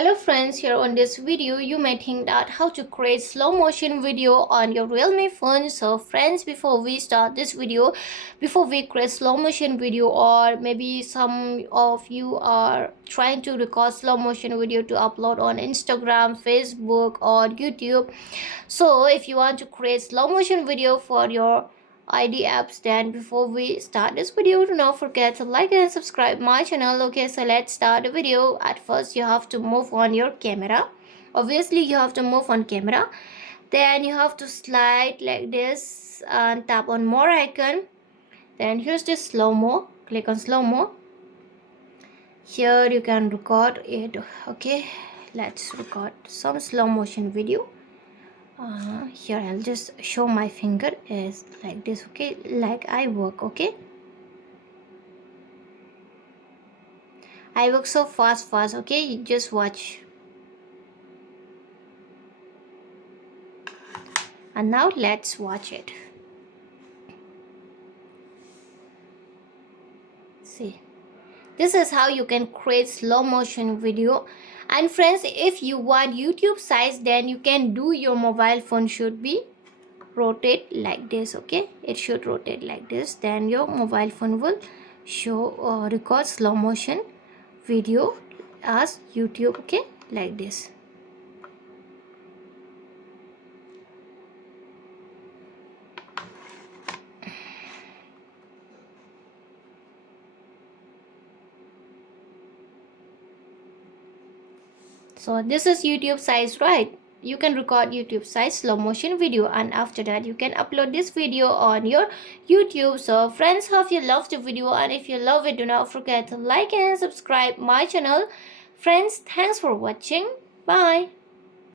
Hello friends, here on this video you may think that how to create slow motion video on your Realme phone. So friends, before we start this video, before we create slow motion video, or maybe some of you are trying to record slow motion video to upload on Instagram, Facebook or YouTube. So if you want to create slow motion video for your ID apps, then before we start this video, do not forget to like and subscribe my channel. Okay, so let's start the video. At first you have to move on your camera. Obviously you have to move on camera, then you have to slide like this and tap on more icon. Then here's the slow-mo, click on slow-mo. Here you can record it. Okay, let's record some slow motion video. Here I'll just show my finger is like this. Okay, like I work. Okay, I work so fast. Okay, you just watch. And now let's watch it. See, this is how you can create slow motion video. And friends, if you want YouTube size, then you can do your mobile phone should be rotate like this. Okay, it should rotate like this, then your mobile phone will show record slow motion video as YouTube. Okay, like this. So this is YouTube size, right? You can record YouTube size slow motion video, and after that you can upload this video on your YouTube. So friends, hope you love the video, and if you love it, do not forget to like and subscribe my channel. Friends, thanks for watching. Bye.